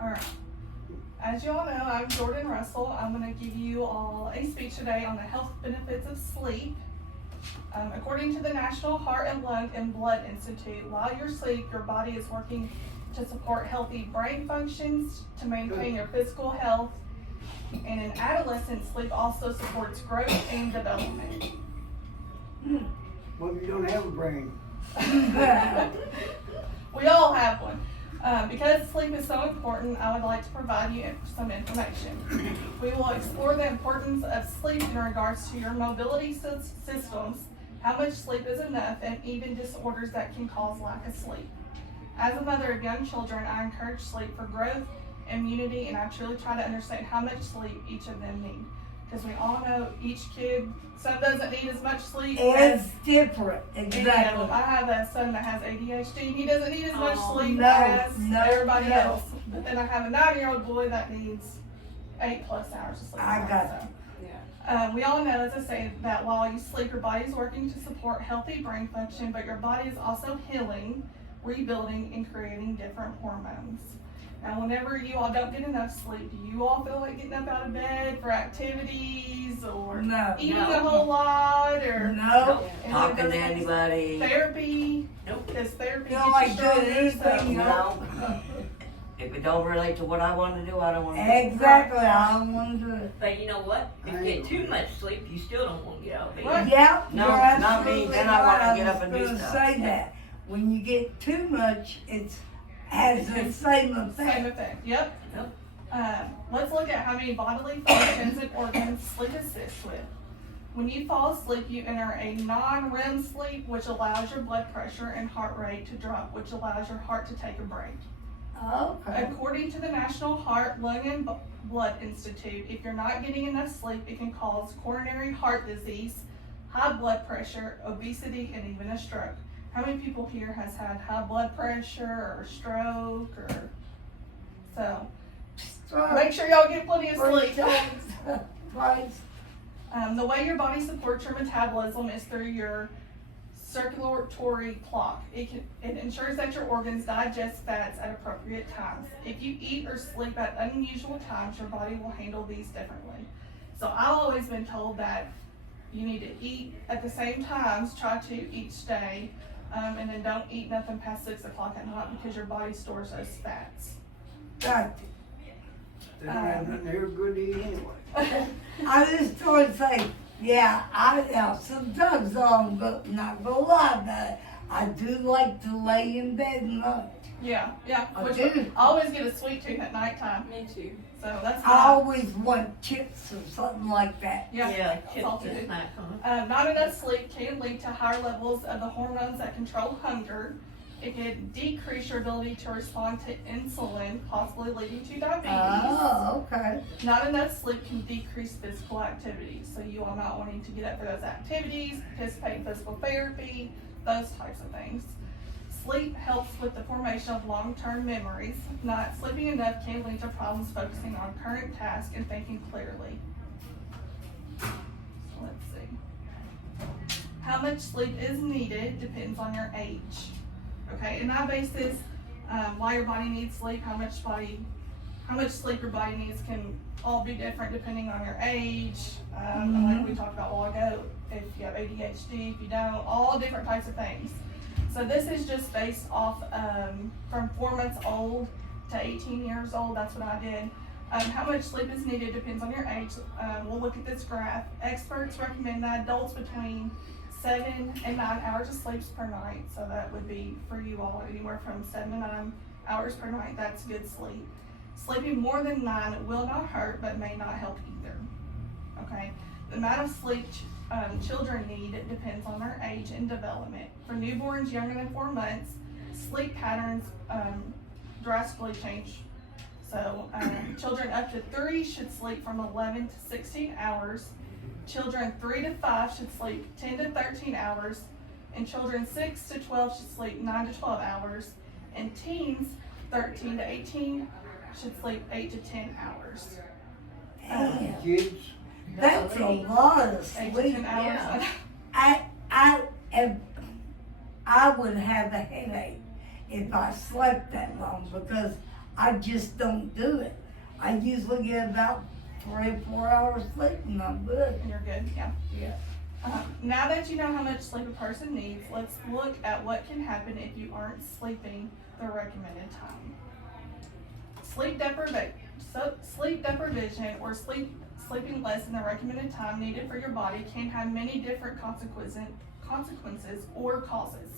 Alright. As you all know, I'm Jordan Russell. I'm going to give you all a speech today on the health benefits of sleep. According to the National Heart and Lung and Blood Institute, while you sleep, your body is working to support healthy brain functions, to maintain your physical health, and in adolescence, sleep also supports growth and development. Well, if you don't have a brain. We all have one. Because sleep is so important, I would like to provide you some information. We will explore the importance of sleep in regards to your mobility systems, how much sleep is enough, and even disorders that can cause lack of sleep. As a mother of young children, I encourage sleep for growth, immunity, and I truly try to understand how much sleep each of them need. Because we all know each kid, some doesn't need as much sleep. It's different, exactly. I have a son that has ADHD. He doesn't need as much sleep no, as no, everybody no. else. But then I have a 9-year-old boy that needs 8+ hours of sleep. I got so. We all know, as I say, that while you sleep, your body is working to support healthy brain function, but your body is also healing, rebuilding, and creating different hormones. Now, whenever you all don't get enough sleep, do you all feel like getting up out of bed for activities or eating a whole lot or Talking to anybody? therapy? Nope. Because therapy You don't like gets you doing stronger, anything, so- No. If it don't relate to what I want to do, I don't want to do it. Exactly, I don't want to do it. But you know what? If you get too much sleep, you still don't want to get out of bed. Right. Yeah, No, you're not me. absolutely Then I wanna right. get up and do I was stuff. gonna say that. When you get too much, it has the same effect. Same effect. Yep. Yep. Let's look at how many bodily functions and organs sleep assists with. When you fall asleep, you enter a non-REM sleep, which allows your blood pressure and heart rate to drop, which allows your heart to take a break. Okay. According to the National Heart, Lung, and Blood Institute, if you're not getting enough sleep, it can cause coronary heart disease, high blood pressure, obesity, and even a stroke. How many people here has had high blood pressure or stroke or so? Make sure y'all get plenty of sleep. Right. The way your body supports your metabolism is through your circulatory clock. It ensures that your organs digest fats at appropriate times. If you eat or sleep at unusual times, your body will handle these differently. So I've always been told that you need to eat at the same times, try to each day, and then don't eat nothing past 6 o'clock at night because your body stores those fats. Gotcha. They don't have nothing here good to eat anyway. I just want to say, sometimes I'm not gonna lie about it. I do like to lay in bed and night. Yeah. I Which do. I always get a sweet tooth at nighttime. Me too. So that's I always want chips or something like that. Yeah, salty chips too. and snack, huh? Not enough sleep can lead to higher levels of the hormones that control hunger. It can decrease your ability to respond to insulin, possibly leading to diabetes. Oh, okay. Not enough sleep can decrease physical activity. So you are not wanting to get up for those activities, participate in physical therapy, those types of things. Sleep helps with the formation of long-term memories. Not sleeping enough can lead to problems focusing on current tasks and thinking clearly. So let's see. How much sleep is needed depends on your age. Okay, and I base this why your body needs sleep, how much sleep your body needs can all be different depending on your age. Like we talked about a while ago, if you have ADHD, if you don't, all different types of things. So this is just based off from 4 months old to 18 years old. That's what I did. How much sleep is needed depends on your age. We'll look at this graph. Experts recommend that adults between 7 and 9 hours of sleep per night. So that would be for you all anywhere from 7 to 9 hours per night. That's good sleep. Sleeping more than 9 will not hurt, but may not help either. Okay. The amount of sleep children need depends on their age and development. For newborns younger than 4 months, sleep patterns drastically change. So children up to 3 should sleep from 11 to 16 hours. Children 3 to 5 should sleep 10 to 13 hours. And children 6 to 12 should sleep 9 to 12 hours. And teens 13 to 18 should sleep 8 to 10 hours. Damn. Kids, That's a lot of 8 to sleep. 10 hours. I would have a headache if I slept that long because I just don't do it. I usually get about 3 or 4 hours sleep and I'm good. And you're good, yeah. Yeah. Now that you know how much sleep a person needs, let's look at what can happen if you aren't sleeping the recommended time. Sleep deprivation or sleeping less than the recommended time needed for your body can have many different consequences or causes.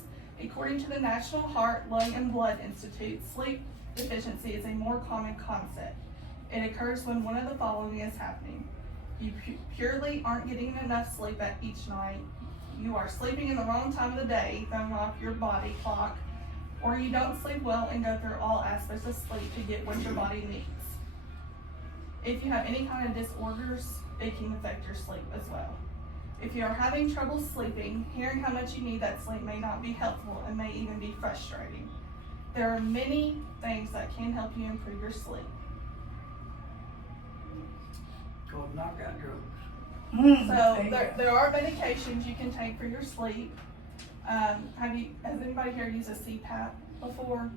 According to the National Heart, Lung, and Blood Institute, sleep deficiency is a more common concept. It occurs when one of the following is happening. You purely aren't getting enough sleep at each night. You are sleeping in the wrong time of the day, throwing off your body clock, or you don't sleep well and go through all aspects of sleep to get what your body needs. If you have any kind of disorders, it can affect your sleep as well. If you are having trouble sleeping, hearing how much you need that sleep may not be helpful and may even be frustrating. There are many things that can help you improve your sleep. Called knockout drugs. So there are medications you can take for your sleep. Has anybody here used a CPAP before?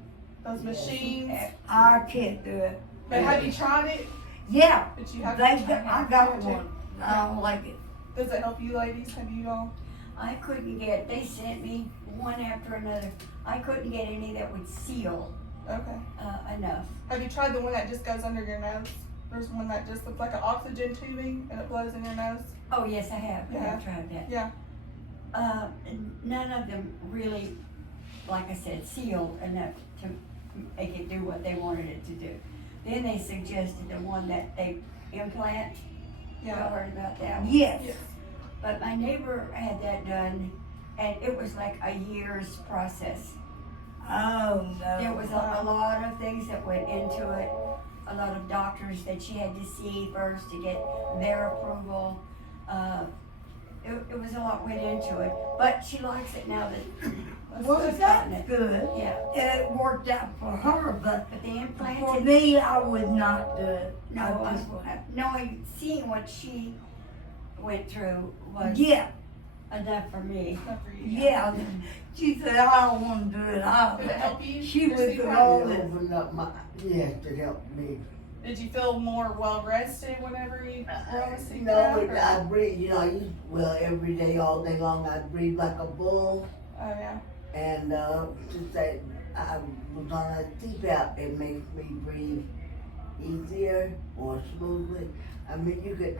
Those machines? I can't do it. But have you tried it? Yeah, Did you have I got one. I don't like it. Does it help you ladies? Have you all? I couldn't get, they sent me one after another. I couldn't get any that would seal Okay. enough. Have you tried the one that just goes under your nose? There's one that just looks like an oxygen tubing and it blows in your nose. Oh, yes, I have. I Yeah. have tried that. Yeah. None of them really, like I said, seal enough to make it do what they wanted it to do. Then they suggested the one that they implant. Y'all Yeah. heard about that one? Yes. Yes. But my neighbor had that done, and it was like a year's process. Oh, no. There was a lot of things that went into it, a lot of doctors that she had to see first to get their approval. It was a lot went into it, but she likes it now that Well, she's gotten that's it. good. Yeah, It worked out for her, but but the for implanted, me, I would not do it. no, I just wouldn't. knowing, seeing what she went through was Yeah, enough for me. Not for you. yeah. She said, I don't want to do it. Did it help you? She Your was CPAP? all It this. opened up my, yes, it helped me. Did you feel more well rested whenever you were on a CPAP? No, or- I breathe, you know, every day, all day long, I breathe like a bull. Oh, yeah. And, since I was on a CPAP, it makes me breathe easier, more smoothly. I mean, you could,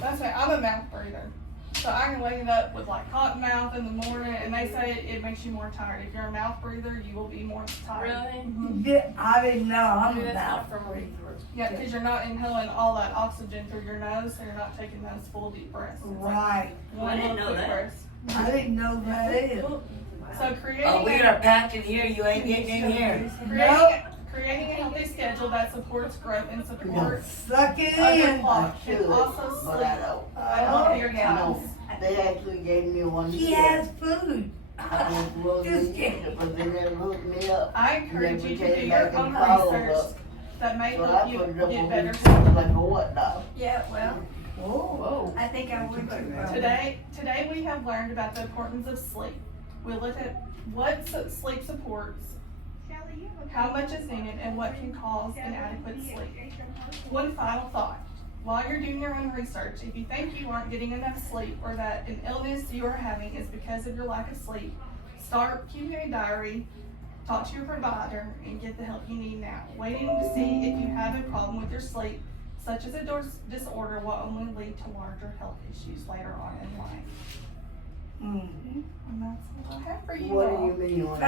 That's right. I'm a mouth breather. So I can wake up with like cotton mouth in the morning, and they say it makes you more tired. If you're a mouth breather, you will be more tired. Really? Mhm. Yeah, I didn't know. I'm Maybe that's about not for me. Yeah, because you're not inhaling all that oxygen through your nose, so you're not taking those full deep breaths. It's like right. one I didn't little know quick that. breath. I didn't know that either. So creating Oh, we got a patch in here, you ain't getting in here. creating a healthy schedule that supports growth and supports Suck it other in. clock I can should, also but sleep I don't. at healthier No, times. they actually gave me one She here. has food. I was willing Just to kidding. use it, but they didn't hook me up. I encourage you to do came your back own and followed research up. that may So help I you put it up get on better me sleep. like a what now? Yeah, well, Whoa. I think I would too. probably. Today we have learned about the importance of sleep. We looked at what sleep supports, how much is needed, and what can cause inadequate sleep. One final thought. While you're doing your own research, if you think you aren't getting enough sleep or that an illness you are having is because of your lack of sleep, start keeping a diary, talk to your provider, and get the help you need now. Waiting to see if you have a problem with your sleep, such as a disorder, will only lead to larger health issues later on in life. Mhm. And that's what I have for you What all. do you mean on